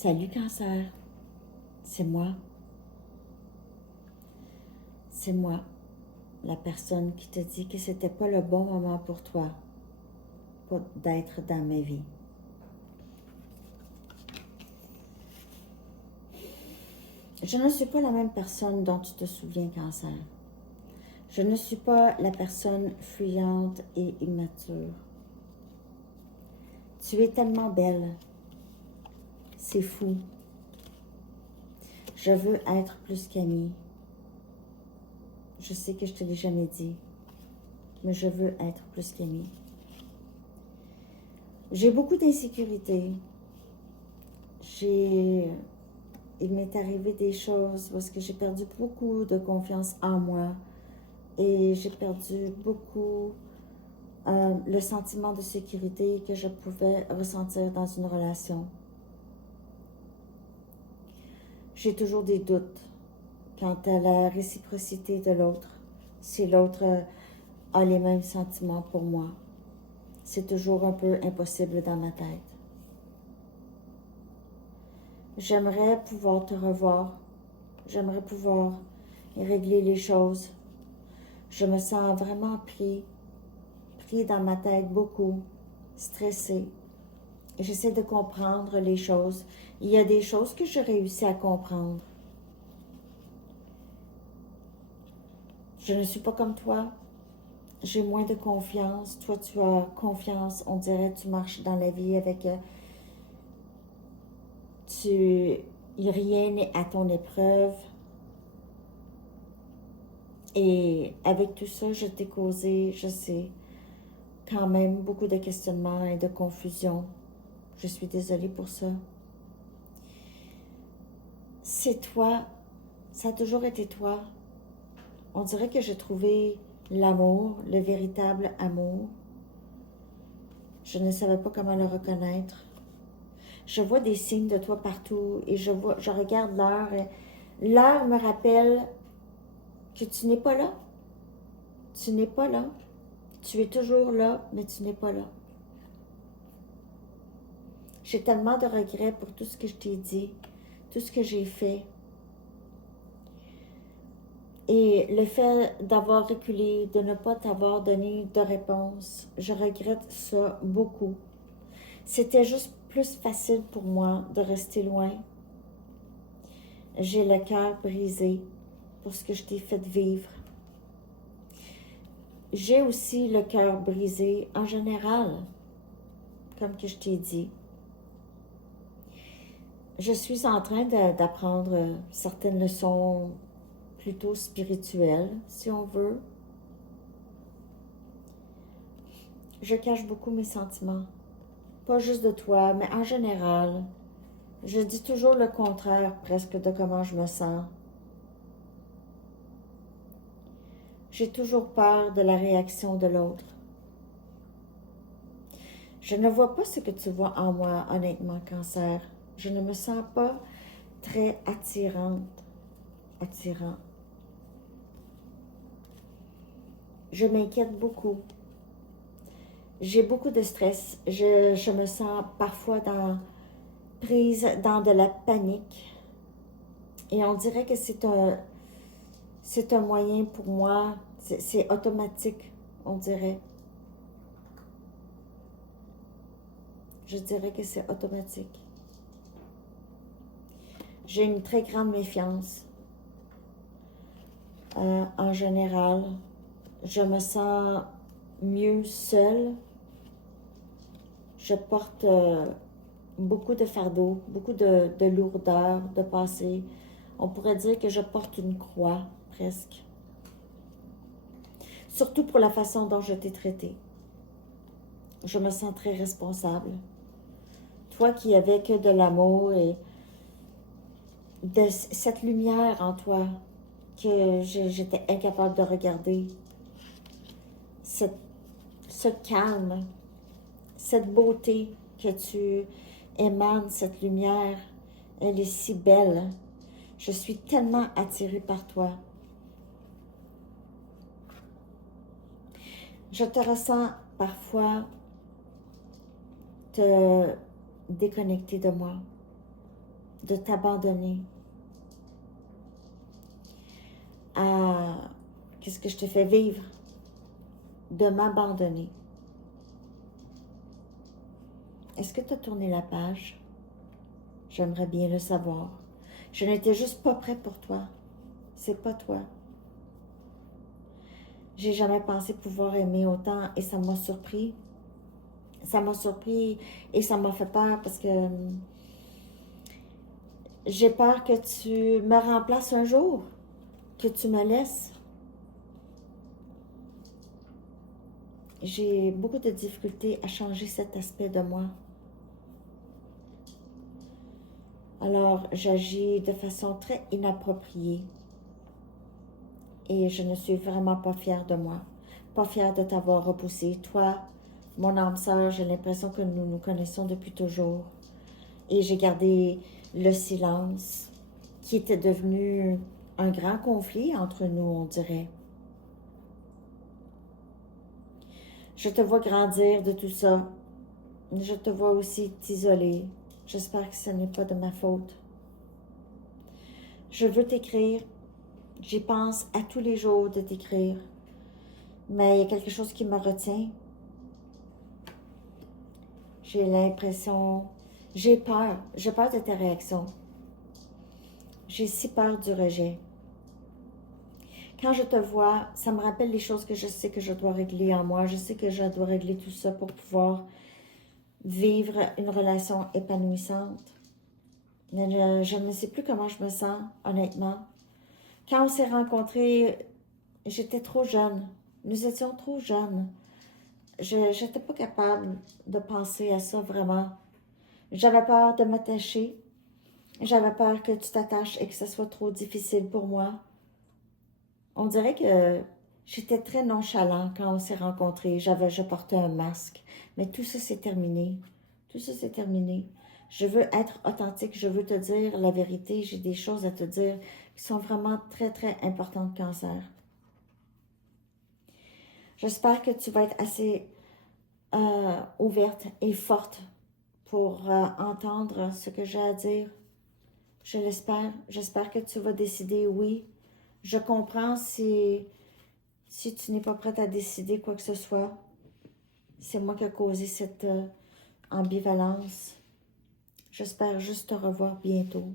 Salut Cancer, c'est moi. C'est moi, la personne qui te dit que c'était pas le bon moment pour toi d'être dans ma vie. Je ne suis pas la même personne dont tu te souviens, Cancer. Je ne suis pas la personne fuyante et immature. Tu es tellement belle. C'est fou. Je veux être plus qu'amie. Je sais que je te l'ai jamais dit, mais je veux être plus qu'amie. J'ai beaucoup d'insécurité. Il m'est arrivé des choses parce que j'ai perdu beaucoup de confiance en moi et j'ai perdu beaucoup le sentiment de sécurité que je pouvais ressentir dans une relation. J'ai toujours des doutes quant à la réciprocité de l'autre, si l'autre a les mêmes sentiments pour moi. C'est toujours un peu impossible dans ma tête. J'aimerais pouvoir te revoir. J'aimerais pouvoir régler les choses. Je me sens vraiment pris dans ma tête beaucoup, stressée. J'essaie de comprendre les choses. Il y a des choses que je réussis à comprendre. Je ne suis pas comme toi. J'ai moins de confiance. Toi, tu as confiance. On dirait que tu marches dans la vie avec... rien n'est à ton épreuve. Et avec tout ça, je t'ai causé, je sais, quand même beaucoup de questionnements et de confusion. Je suis désolée pour ça. C'est toi. Ça a toujours été toi. On dirait que j'ai trouvé l'amour, le véritable amour. Je ne savais pas comment le reconnaître. Je vois des signes de toi partout et je regarde l'heure. L'heure me rappelle que tu n'es pas là. Tu n'es pas là. Tu es toujours là, mais tu n'es pas là. J'ai tellement de regrets pour tout ce que je t'ai dit, tout ce que j'ai fait. Et le fait d'avoir reculé, de ne pas t'avoir donné de réponse, je regrette ça beaucoup. C'était juste plus facile pour moi de rester loin. J'ai le cœur brisé pour ce que je t'ai fait vivre. J'ai aussi le cœur brisé en général, comme que je t'ai dit. Je suis en train d'apprendre certaines leçons plutôt spirituelles, si on veut. Je cache beaucoup mes sentiments. Pas juste de toi, mais en général. Je dis toujours le contraire presque de comment je me sens. J'ai toujours peur de la réaction de l'autre. Je ne vois pas ce que tu vois en moi, honnêtement, Cancer. Je ne me sens pas très attirant. Je m'inquiète beaucoup. J'ai beaucoup de stress. Je me sens parfois prise dans de la panique. Et on dirait que c'est un moyen pour moi, c'est automatique, on dirait. Je dirais que c'est automatique. J'ai une très grande méfiance. En général, je me sens mieux seule. Je porte beaucoup de fardeaux, beaucoup de lourdeur, de passé. On pourrait dire que je porte une croix, presque. Surtout pour la façon dont je t'ai traité. Je me sens très responsable. Toi qui avais que de l'amour et de cette lumière en toi que j'étais incapable de regarder. Ce calme, cette beauté que tu émanes, cette lumière, elle est si belle. Je suis tellement attirée par toi. Je te ressens parfois te déconnecter de moi. de t'abandonner à qu'est-ce que je te fais vivre, de m'abandonner. Est-ce que tu as tourné la page? J'aimerais bien le savoir. Je n'étais juste pas prêt pour toi. C'est pas toi. J'ai jamais pensé pouvoir aimer autant et ça m'a surpris. Ça m'a surpris et ça m'a fait peur parce que j'ai peur que tu me remplaces un jour, que tu me laisses. J'ai beaucoup de difficultés à changer cet aspect de moi. Alors, j'agis de façon très inappropriée. Et je ne suis vraiment pas fière de moi. Pas fière de t'avoir repoussé. Toi, mon âme sœur, j'ai l'impression que nous nous connaissons depuis toujours. Et j'ai gardé le silence qui était devenu un grand conflit entre nous, on dirait. Je te vois grandir de tout ça. Je te vois aussi t'isoler. J'espère que ce n'est pas de ma faute. Je veux t'écrire. J'y pense à tous les jours de t'écrire. Mais il y a quelque chose qui me retient. J'ai l'impression... J'ai peur. J'ai peur de ta réaction. J'ai si peur du rejet. Quand je te vois, ça me rappelle les choses que je sais que je dois régler en moi. Je sais que je dois régler tout ça pour pouvoir vivre une relation épanouissante. Mais je ne sais plus comment je me sens, honnêtement. Quand on s'est rencontrés, j'étais trop jeune. Nous étions trop jeunes. Je n'étais pas capable de penser à ça vraiment. J'avais peur de m'attacher. J'avais peur que tu t'attaches et que ce soit trop difficile pour moi. On dirait que j'étais très nonchalant quand on s'est rencontrés. Je portais un masque. Mais tout ça, c'est terminé. Tout ça, c'est terminé. Je veux être authentique. Je veux te dire la vérité. J'ai des choses à te dire qui sont vraiment très, très importantes, Cancer. J'espère que tu vas être assez ouverte et forte pour entendre ce que j'ai à dire. Je l'espère. J'espère que tu vas décider oui. Je comprends si tu n'es pas prête à décider quoi que ce soit. C'est moi qui ai causé cette ambivalence. J'espère juste te revoir bientôt.